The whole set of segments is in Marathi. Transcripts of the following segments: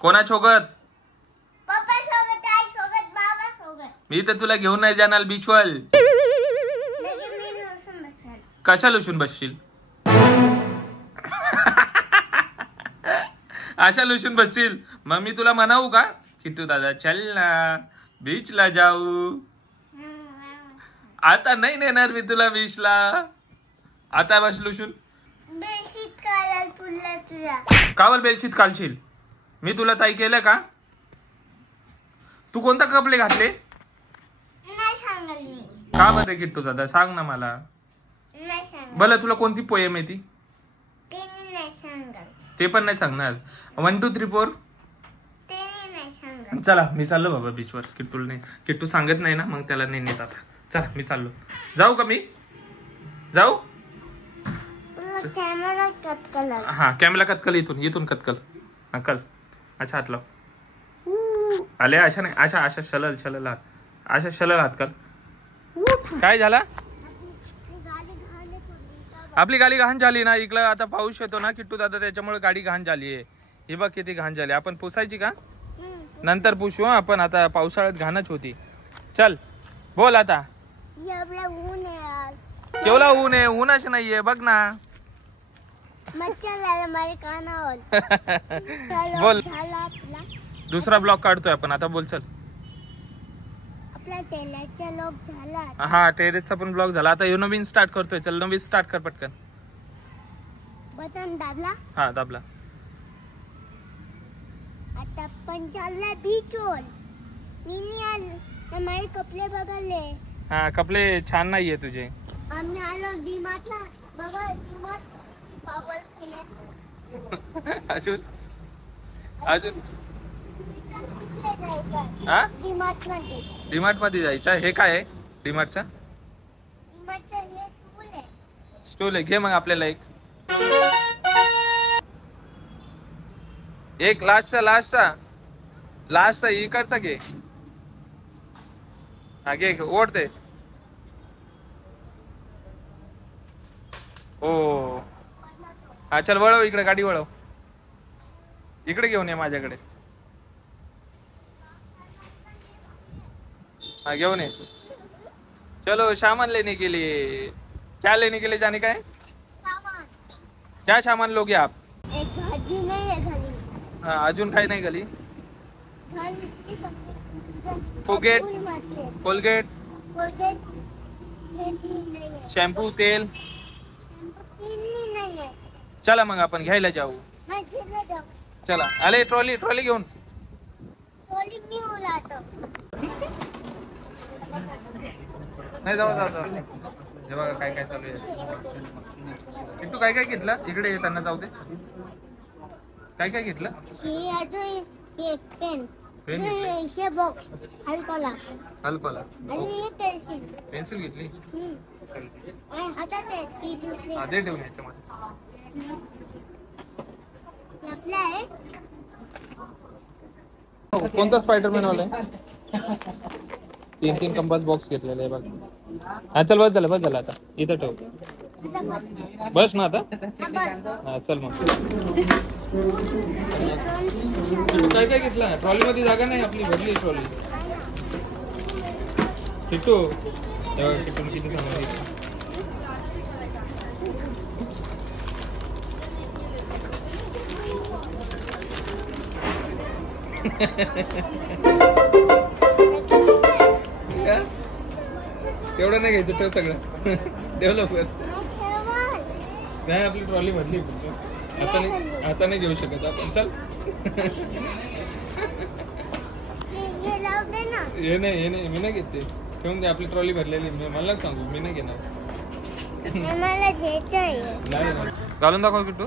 कोणा सोबत? पप्पा सोबत, आई सोबत, बाबा सोबत. मी तर तुला घेऊन नाही जाणार बीचवर. लेकिन मी लसूण बसेल. कशा लुसून बसशील? अशा लुसून बसशील मग मी तुला म्हणावू का किट्टू दादा चल ना बीचला जाऊ? आता नाही नेणार मी तुला बीचला. आता बस लुसून. बेडशीट काढायला पुरला तुला. कावर बेडशीट काढशील? मी तुला ताई केलं का? तू कोणता कपडे घातले? नाही सांगल मी. का बरं किट्टू दादा सांग ना मला. नाही सांगल. भला तुला कोणती पोयम येते? ते नाही सांगल. ते पण नाही सांगणार. 1 2 3 4 ते नाही सांगल. चला मी चाललो बाबा बीचवर. किट्टू नाही, किट्टू सांगत नाही ना मग त्याला नाही नेत आता. चला मी चाललो. जाऊ का मी? जाऊ? Camera cut colour. हा कॅमेरा कतकल इथून कतकल. हा कल. अच्छा हात लाव. आले अशा नाही, अशा शलल हात. अशा शलल हात कल. काय झाला? आपली गाडी घाण झाली ना. इकडं आता पाऊस येतो ना किट्टू दादा त्याच्यामुळे गाडी घाण झाली आहे. हे बघ किती घाण झाली. आपण पुसायची का? नंतर पुसू आपण. आता पावसाळ्यात घाणच होती. चल बोल आता. ऊन आहे यार. केवढा ऊन आहे? ऊनच नाहीये बघ ना. मच्छर आला माझ्या कानावर. बोल. झाला आपला. दुसरा ब्लॉग काढतोय आपण आता. बोल चल. आपला तेलाचा लोक झाला. हा टेरेसचा पण ब्लॉग झाला. आता यो नवीन स्टार्ट करतोय. चल नवीन स्टार्ट कर पटकन. बटन दाबला. हा दाबला. आता पण चालला बीचवर. मी नाही आलो तर माझे कपडे बघाले. हा कपडे छान नाहीये तुझे. आम्ही आलो डीमार्टला. बघा डीमार्ट पावर केले. अजून डीमार्ट मध्ये. डीमार्ट मध्ये जायचं. हे काय आहे डीमार्टचा? डीमार्टचा हे टूल आहे. स्टूल आहे. घे मग आपल्याला एक लास्टचा इकडचा घे. हा घे ओढते. हो हा चल वळव इकडे. गाडी वळव. इकडे घेऊन ये माझ्याकडे. हाँ घेऊन ये. चलो सामान लेने के लिए. क्या लेने के लिए जाने का है? सामान. क्या सामान लोगे आप? एक भाजी नाही आहे घरी. हाँ अजून काही नाही गली. घरी कोलगेट. कोलगेट कोलगेट नाही आहे. शॅम्पू तेल. नाही आहे. चला मग आपण घ्यायला जाऊ. मस्जिदला जाऊ. चला आले ट्रॉली घेऊन. ट्रॉली मी उलातो. नाही जाऊ. हे बघा काय काय चालू आहे. किट्टू काय काय घेतलं? इकडे येताना जाऊ दे. काय काय घेतलं? हे अजून हे पेन. पेन हे बॉक्स हलकोला. आणि हे पेन्सिल. पेन्सिल घेतली. चल आता ते दे ठेवून याच्यामध्ये. आपला आहे. कोणता स्पायडरमॅन वाला आहे? 3 कंपास बॉक्स घेतलेला आहे बघ. हा चल बस झालं आता. इथं ठेव. बस ना आता. हा चल मग. काय काय घेतलं? ट्रॉली मध्ये जागा नाही आपली. भरली ट्रॉली. किट्टू किती सांगा. एवढं नाही घ्यायचं. ठेव सगळं. डेव्हलपर नाही. आपली ट्रॉली भरली. आता नाही घेऊ शकत आपण. चल हे नाही मी नाही घेते. ठेवून दे. आपली ट्रॉली भरलेली. मला सांगू मी नाही घेणार. नाही घालून दाखव किट्टू.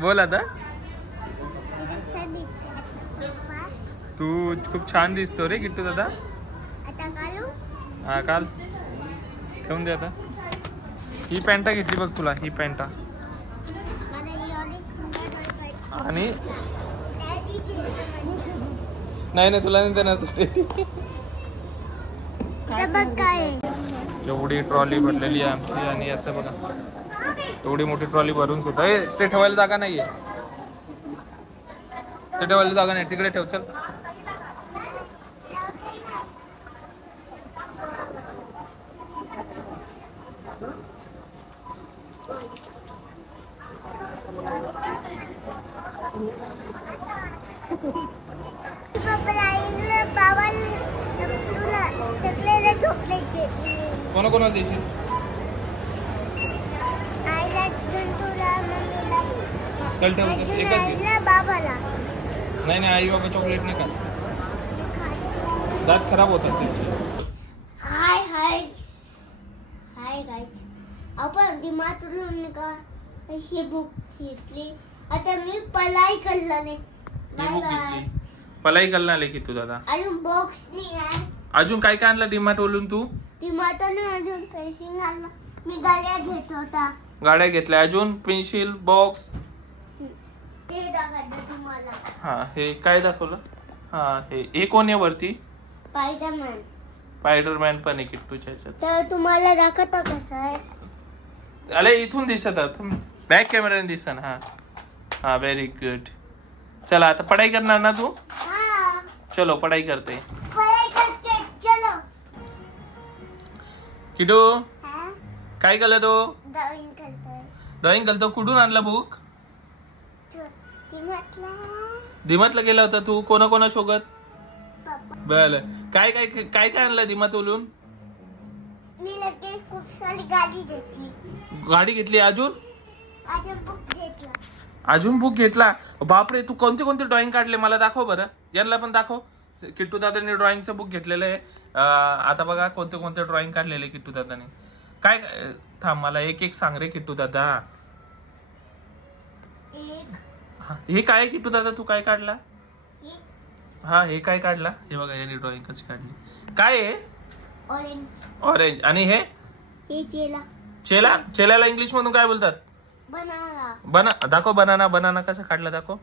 बोल आता. तू खूप छान दिसतो रे किट्टू दादा. हा काल ठेवून दे आता. ही पॅन्टा घेतली बघ तुला. ही पॅन्टा आणि नाही तुला नाही देणार. एवढी ट्रॉली भरलेली आहे आमची. आणि याचं बघा एवढी मोठी ट्रॉली भरून सुद्धा ते ठेवायला जागा नाहीये. ते ठेवायला जागा नाही, तिकडे ठेव. चल कोणाकोणाला देशील? चल ठेव. एकच दे. बाबाला नाही आई बाबा चॉकलेट नाही का, दात खराब होतात त्यांचे. हाय हाय हाय गाईज, आपण दिमातून का ही बुक घेतली. आता मी पलाई करलाने. Bye bye. पलाई करणार की तू दादा? अजून बॉक्स नाही आहे. अजून काय काय आणलं डीमार्ट वरून तू? दिमातून अजून पेन्सिल आणला. मी गाड्या घेत होता. गाड्या घेतल्या, अजून पेन्सिल बॉक्स. ते दाखवलं तुम्हाला. हा हे काय दाखवलं? हा हे कोण आहे वरती? स्पायडरमॅन. स्पायडरमॅन पण आहे किट्टूच्या ह्याच्यात. तर तुम्हाला दाखवता कसं आहे? अरे इथून दिसत तुम्ही बॅक कॅमेराने दिसत ना. हा हा व्हेरी गुड. चला आता पढाई करणार ना तू? हा चलो पढाई करते. पढाई करते. चलो किटू हा काय केलं तो? ड्रॉइंग करतोय. ड्रॉइंग करतो. कुठून आणला बुक? दिमातला गेला होता तू? कोणा सोबत? बर काय काय काय काय आणलं दिमात ओलून? मी लगेच खूप सारी गाडी घेतली. गाडी घेतली. अजून बुक घेतला. अजून बुक घेतला. बापरे, तू कोणते कोणते ड्रॉइंग काढले मला दाखव बरं. यांना पण दाखव. किट्टू दादाने ड्रॉइंगचं बुक घेतलेलं आहे. आता बघा कोणते कोणते ड्रॉइंग काढलेले किट्टू दादाने. काय थांब मला एक एक सांग रे किट्टू दादा. हे काय किट्टू दादा तू काय काढला? हा हे काय काढला? हे बघा याने ड्रॉइंग कशी काढली. काय आहे? ऑरेंज. ऑरेंज. आणि हे चेला. चेला. चेलाला इंग्लिश मधून काय बोलतात? बनाना. दाखव बनाना. बनाना कसं काढला दाखव.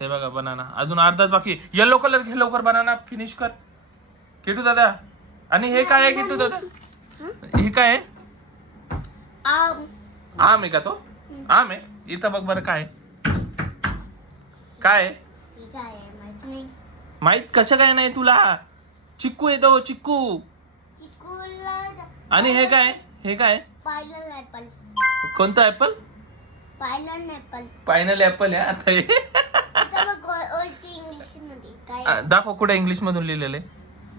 हे बघा बनाना. अजून अर्धाच बाकी. येलो कलर घे लवकर. बनाना फिनिश कर किट्टू दादा. आणि हे काय आहे किट्टू दादा? हे काय आहे? आम. आम आहे का तो? आम आहे. इथं बघ बरं काय काय माहित नाही. माहित कसं काय नाही तुला? चिक्कू येतो. चिक्कू. आणि हे काय? हे काय? पायनल ऍपल. कोणतं ऍपल? पायनल ऍपल. पायनल ऍपल आहे. आता हे इंग्लिश मध्ये काय दाखव कुठे इंग्लिश मधून लिहिलेलं आहे.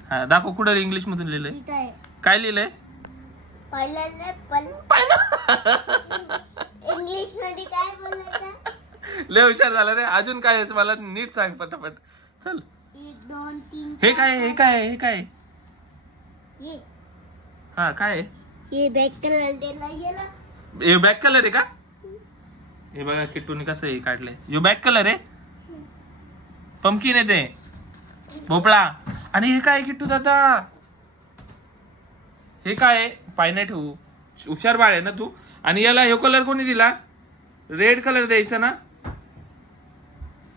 हा दाखव कुठे इंग्लिश मधून लिहिलंय. काय लिहिलंय? पायनल ऍपल. इंग्लिश मध्ये काय बोलायचं? लय हुशार झाला रे. अजून काय आहे मला नीट सांग पटापट. चल. 1 2 3. हे काय? हे काय? हे काय? ये हा काय आहे? ये बॅक कलर दिला गेला. हे बॅक कलर आहे का? हे बघा किट्टूने कसं हे काढलंय. हे बॅक कलर आहे. पंपकिन आहे ते. भोपळा. आणि हे काय किट्टू दादा? हे काय? पायने ठेवू. हुशार बाळ आहे ना तू. आणि याला हे कलर कोणी दिला? रेड कलर द्यायचा ना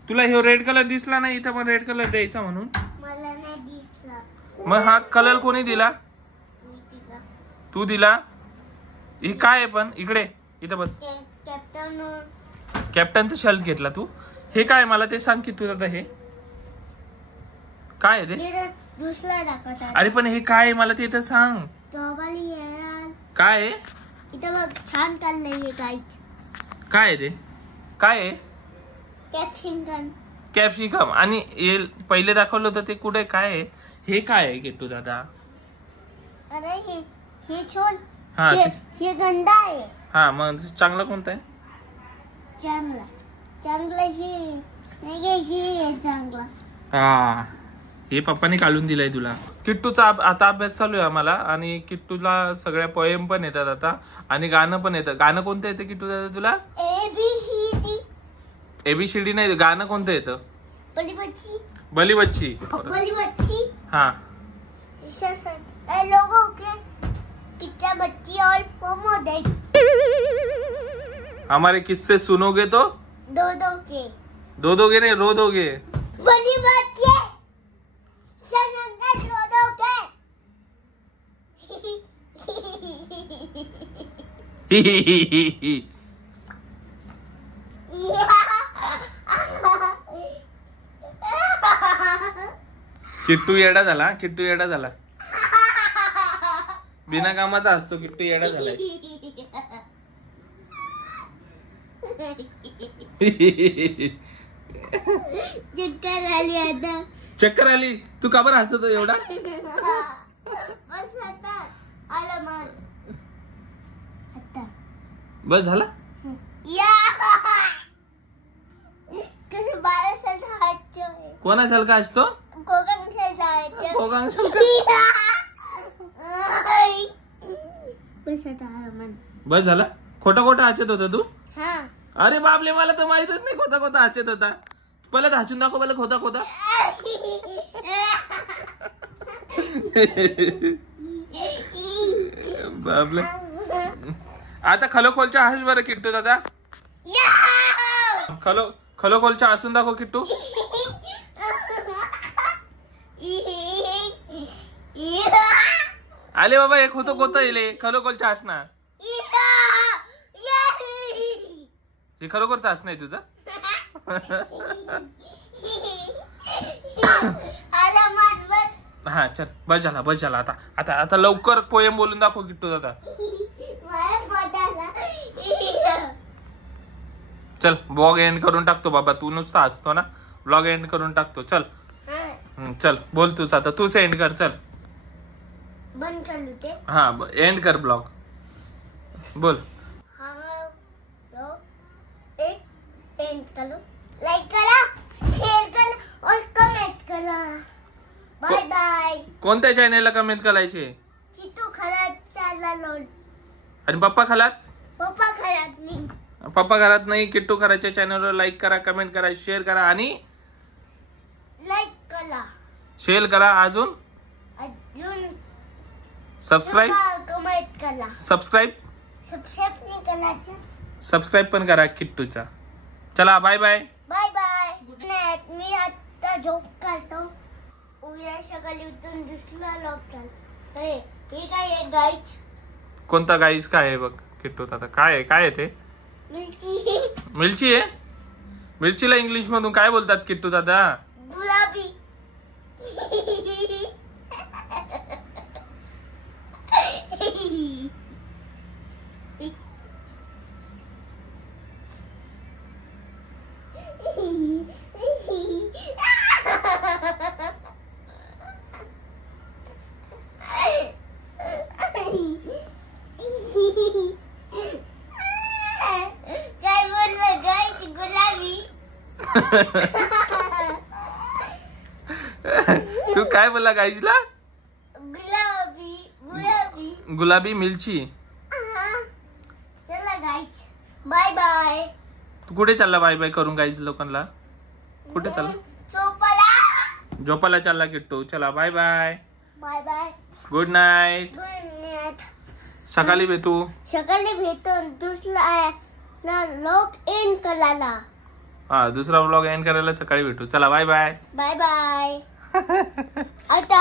तुला. हे रेड कलर दिसला ना इथं पण रेड कलर द्यायचा म्हणून. मला नाही दिसला. मग हा कलर कोणी दिला? तू दिला. हे काय आहे पण? इकडे इथं बस. कॅप्टनचा शर्ट घेतला तू. हे काय मला ते सांग की तू दादा. हे काय आहे ते? दुसरा दाखवतात. अरे पण हे काय आहे मला ते तर सांग. काय आहे? इथं बघ छान काढलंय गाईच. काय आहे ते? काय आहे? कॅप्सिकम. कॅप्सिकम. आणि हे पहिले दाखवलं होतं ते कुठे? काय आहे? हे काय आहे किट्टू दादा? अरे हे छोल. हा हे गंदा आहे. हा मग चांगला कोणता आहे? चांगला. चांगला नाही चांगला. हा हे पप्पाने काढून दिलाय तुला. किट्टूचा आता अभ्यास चालू आहे आम्हाला. आणि किट्टूला सगळ्या पोएम पण येतात आता. आणि गाणं पण येतं. गाणं कोणतं येतं किट्टू दादा तुला? ABCD. ABCD नाही. गाणं कोणतं येतं? बली बच्ची. बली बच्ची. बली बच्ची. हाँ लोगों के पिक्चर बच्ची और मोमो देख. हमारे किस्से सुनोगे तो दो के. दो दोगे नहीं रो दोगे. बली बच्ची रो दो के. किट्टू येडा झाला, किट्टू येडा झाला. बिना कामाचा असतो किट्टू, येडा झालाय. चक्कर आली आता. चक्कर आली. तू का बरं हसतो एवढा? बस आता आलं मग आता. बस झाला. या कसं 12 साल जायचं. कोणा साल का असतो? कोकण जायचं. कोकण बस आता आलं मग. बस झाला. खोटा खोटा हसत होता तू? हा. अरे बापले, मला तर माहितच नाही खोटा खोटा हसत होता. पहिला हसून दाखव, पहिला खोटा खोटा. बापले. आता खलोखोलच्या हस बरं किट्टू दादा. खलोखोलच्या हसून दाखव किट्टू. आले बाबा, एक होतो कोता येले खलोखोलच्या हसणार. हे खरोखरच हस नाही तुझं. हा चल, बस झाला बस झाला. आता आता आता लवकर पोएम बोलून दाखव किट्टू दादा. चल ब्लॉग एंड करून टाकतो बाबा. तू नुसता हसतो ना, ब्लॉग एंड करून टाकतो. चल चल बोल तूच आता. तूच एंड कर. चल बंद करू ते. हा एंड कर ब्लॉग. बोल. एंड करो, लाइक करा, शेअर करा और कमेंट करा. Bye bye. कोणत्या चॅनेलला कमेंट करायचे? चित्तू खरात चॅनल. आणि पप्पा खालात? पप्पा खरात नाही. पप्पा घरात नाही. किट्टू खराच्या चॅनलवर लाईक करा, कमेंट करा, शेअर करा आणि लाइक करा, शेअर करा. अजून सबस्क्राईब. कमेंट करा. सबस्क्राईब नाही करायचं. सबस्क्राईब पण करा किट्टूचा. चला bye bye. Bye bye. Good night. मी आता झोप काढतो. उद्या सकाळी उठून दुसरा लॉक चाल. हे काय आहे गाईच? कोणता गाईस काय आहे बघ किट्टू दादा? काय आहे? काय आहे ते? मिरची. मिरची आहे. मिरचीला इंग्लिश मधून काय बोलतात किट्टू दादा? गुलाबी. काय बोललं गाईच? गुलाबी. तू काय बोलला गाईजला? गुलाबी. गुलाबी. गुलाबी मिरची. चला गाईच, बाय बाय. तू कुठे चालला बाय बाय करून गाईज लोकांना? कुठे चालला? झोपाला. झोपाला चालला किट्टू. चला bye bye. Bye bye. Good night. Good night. सकाळी भेटू. सकाळी भेटू. दुसरा लोक एंड करायला. हा दुसरा व्लॉग एंड करायला सकाळी भेटू. चला बाय बाय. Bye bye. आता